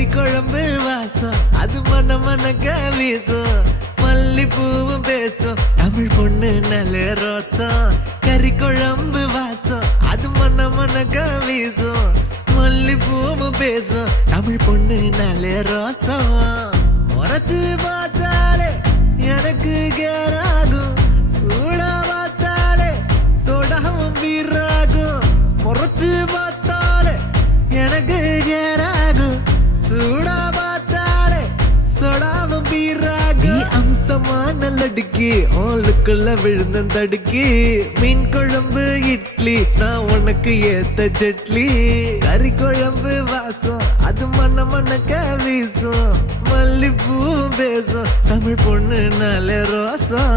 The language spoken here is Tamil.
கறி குழம்பு வாசம் அது மன மனக்க வீசும் மல்லிப்பூவும் பேசும் தமிழ் பொண்ணு நல்ல ரோசம் கறி குழம்பு வாசம் அது மன மனக்க வீசும் மல்லிப்பூவும் பேசும் தமிழ் பொண்ணு நல்ல ரோசம் முறைச்சு பார்த்தாலே எனக்கு கேராகும் சூடா பார்த்தாலே சோடாவும் வீராகும் முறைச்சு பார்த்தாலே எனக்கு கேராகும் சூடா பார்த்தாலே சோடாவும் வீராகும் அம்சமான லடுக்கி ஓலுக்குள்ள விழுந்த தடுக்கி மீன் குழம்பு இட்லி நான் உனக்கு ஏத்த சட்லி கறி குழம்பு வாசம் அது மன மனக்க வீசும் மல்லிப்பூ பேசும் தமிழ் பொண்ணு நல்ல ரோசம்